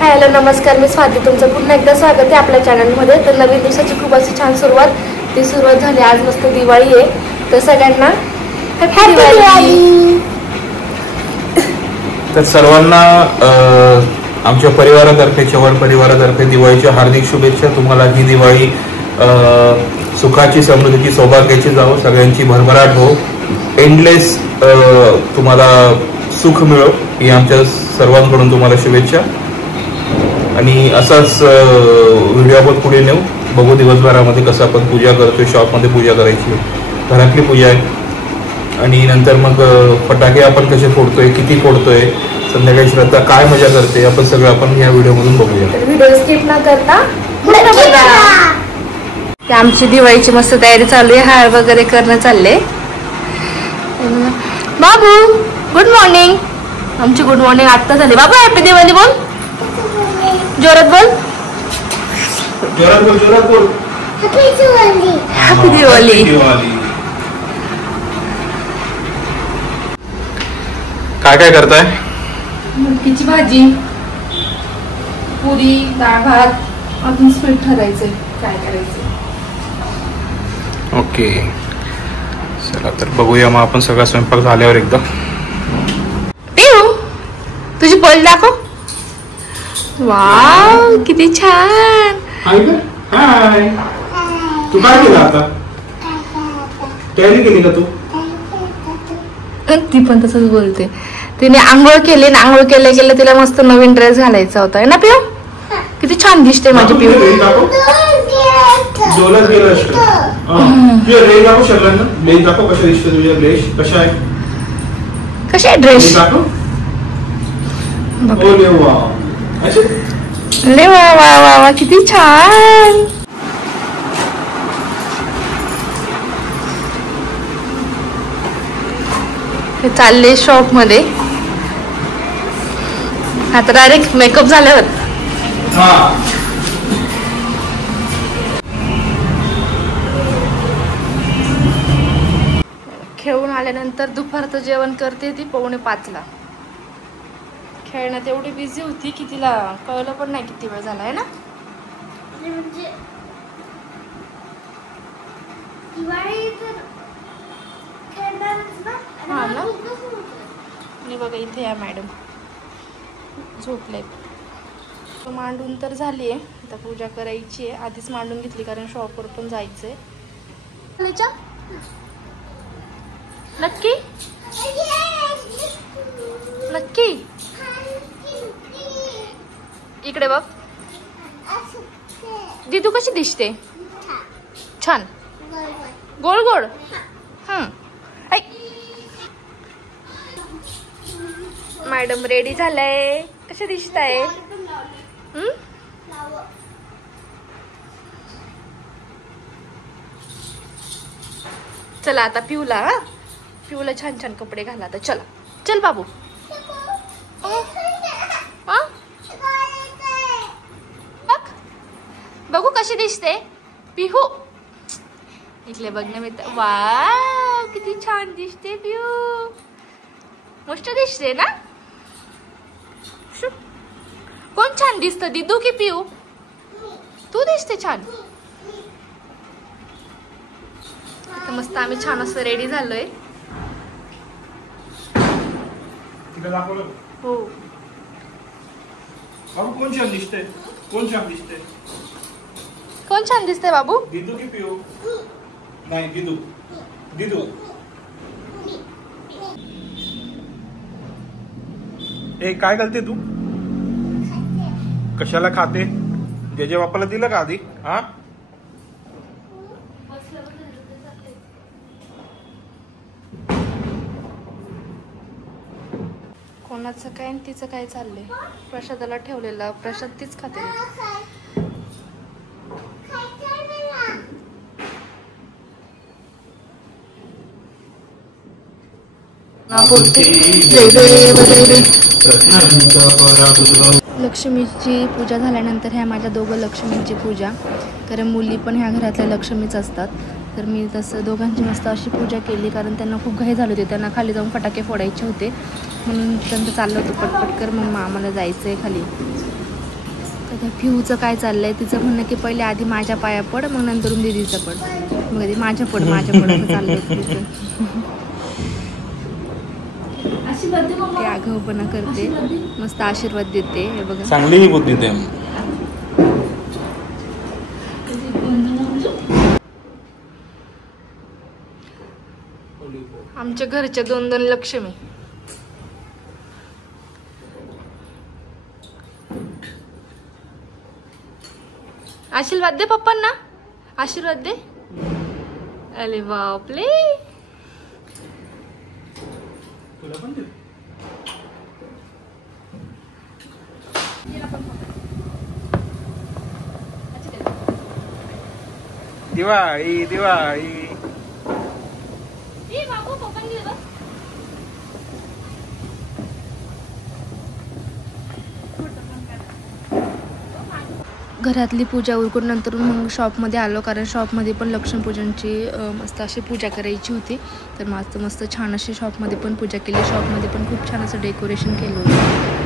Hello नमस्कार, मी स्वाती. तुमचं पुन्हा एकदा स्वागत आहे आपल्या चॅनलमध्ये. तर नवीन दिवसाची खूप अशी छान सुरुवात झाली. आज मस्त दिवाळी आहे, तर सगळ्यांना हॅपी दिवाळी. तर सर्वांना आमच्या परिवारातर्फे, चव्हाण परिवारातर्फे दिवाळीच्या हार्दिक शुभेच्छा. तुम्हाला ही दिवाळी सुखाची, समृद्धीची, सौभाग्याची जावो. सगळ्यांची भरभराट हो, एंडलेस तुम्हाला सुख मिळो, ही आमच्या सर्वांकडून तुम्हाला शुभेच्छा. आणि असाच व्हिडिओ आपण पुढे नेऊ. बघू दिवसभरामध्ये कसं आपण पूजा करतोय. शॉपमध्ये पूजा करायची, घरातली पूजा आहे, आणि नंतर मग फटाके आपण कसे फोडतोय, किती फोडतोय, संध्याकाळी श्रद्धा काय मजा करते, आपण सगळं आपण या व्हिडिओमधून बघूया. व्हिडिओ स्किप न करता आमची दिवाळीची मस्त तयारी चालू आहे. हार वगैरे करणं चालले. बाबू गुड मॉर्निंग. आमची गुड मॉर्निंग आत्ता झाली. बाबू हॅपी दिवाळी बोल, जोरात बोल, जोरात बोल, जोरात बोल. हॅपी दिवाळी. काय काय करताय? मटकीची भाजी, पुरी, डाळ भात. अजून स्वीट ठरायचंय काय करायचं. ओके, चला तर बघूया मग आपण सगळा स्वयंपाक झाल्यावर एकदा. तुझी पोळी दाखव. वाव किती छान. हाय, तू काय केलं आता? तयारी केली का तू? ती पण तसंच बोलते. तिने आंघोळ केली ना, आंघोळ केल्या तिला मस्त नवीन ड्रेस घालायचा होता है ना पिऊ. किती छान दिसते माझी पिऊ. जोरात गेलं असतं. तुझ्या ड्रेस दाखव सगळ्यांना. ड्रेस दाखव कशा दिसते तुझ्या. ड्रेस कशा आहे? कशा आहे ड्रेस दाखव. अरे वा वा वा वा किती छान. हे चालले शॉप मध्ये. आता डायरेक्ट मेकअप झाल्यावर. खेळून आल्यानंतर दुपारचं जेवण करते ती 4:45ला. खेळण्यात एवढी बिझी होती की तिला कळलं पण नाही किती वेळ झाला आहे ना. हा ना. आणि बघा इथे या मॅडम झोपलेत. मांडून तर झाली आहे, आता पूजा करायची आहे. आधीच मांडून घेतली कारण शॉपवर पण जायचंय. नक्की नक्की. इकडे बघ. दीदू कशी दिसते? छान, गोड गोड. मॅडम रेडी झालाय. कसे दिसताय? चला आता पिऊला छान छान कपडे घाला. आता चला, चल बाबू. बघू कशी दिसते पिहू. इकडे बघण्या मिळत. वाव किती छान दिसते पिहू. मस्त दिसते ना. कोण छान दिसत, दिदू की पिऊ? तू दिसते छान. आता मस्त आम्ही छान असं रेडी झालोय. हो. बाबू कोण छान दिसते? कोण छान दिसते? कोण छान दिसते बाबू? दिदू की पिऊ? नाही दिदू. दिदू. ए काय करते तू? कशाला खाते? जेजे बापाला दिलं का आधी? हा, कोणाचं काय आणि तिचं काय चाललंय. प्रसादाला ठेवलेला प्रसाद तीच खाते. लक्ष्मीची पूजा झाल्यानंतर ह्या माझ्या दोघं लक्ष्मींची पूजा. कारण मुली पण ह्या घरातल्या लक्ष्मीच असतात. तर मी तसं दोघांची मस्त अशी पूजा केली. कारण त्यांना खूप घाई झाली होती, त्यांना खाली जाऊन फटाके फोडायचे होते. म्हणून त्यांचं चाललं होतं पटपट कर मम्मा आम्हाला जायचं आहे खाली. आता पिऊचं काय चाललंय, तिचं म्हणणं की पहिले आधी माझ्या पाया पड, मग नंतरून दीदीचं पड, मग आधी माझ्या पड असं चाललंय तिचं. ते आगाऊपणा करते, मस्त आशीर्वाद देते. हे बघा चांगली बुद्धी ते. आमच्या घरच्या 2 लक्ष्मी. आशीर्वाद दे पप्पांना, आशीर्वाद दे. अरे बापले. दिवाळी दिवाळी. घरातली पूजा उरकून नंतर मग शॉपमध्ये आलो, कारण शॉपमध्ये पण लक्ष्मीपूजनची मस्त अशी पूजा करायची होती. तर मस्त छान अशी शॉपमध्ये पण पूजा केली. शॉपमध्ये पण खूप छान असं डेकोरेशन केलं होतं.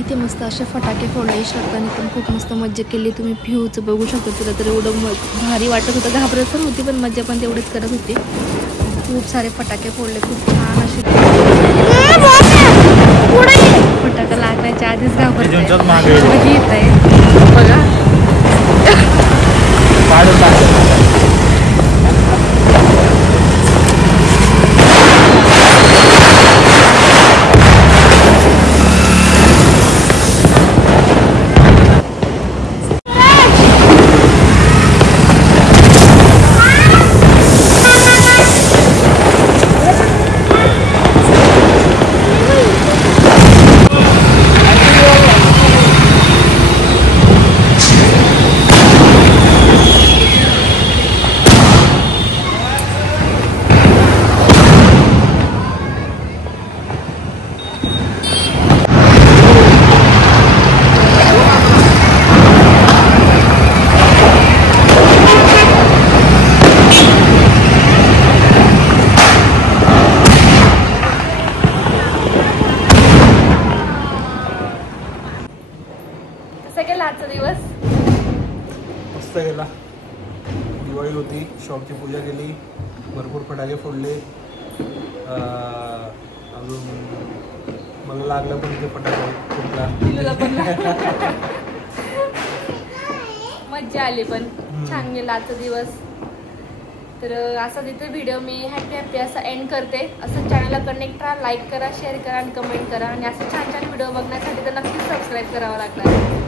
इथे मस्त असे फटाके फोडले. श्रद्धाने पण खूप मस्त मज्जा केली. तुम्ही पिऊचं बघू शकता, तुला तर एवढं भारी वाटत होतं. घाबरत पण होती, पण मज्जा पण तेवढीच करत होती. खूप सारे फटाके फोडले, खूप छान असे. फटाका लागण्याच्या आधीच घाबरत आहे बघा. आजचा दिवस मस्त गेला. दिवाळी होती, शॉपची पूजा केली, भरपूर फटाके फोडले. अजून मला लागलं पण ते फटाके फुटला. मज्जा आली, पण छान गेला आजचा दिवस. तर असा तिथे व्हिडिओ मी हॅपी असा एंड करते. असं चॅनलला कनेक्ट राहा, लाईक करा, शेअर करा आणि कमेंट करा. आणि असं छान छान व्हिडिओ बघण्यासाठी तर नक्कीच सबस्क्राईब करावं लागणार.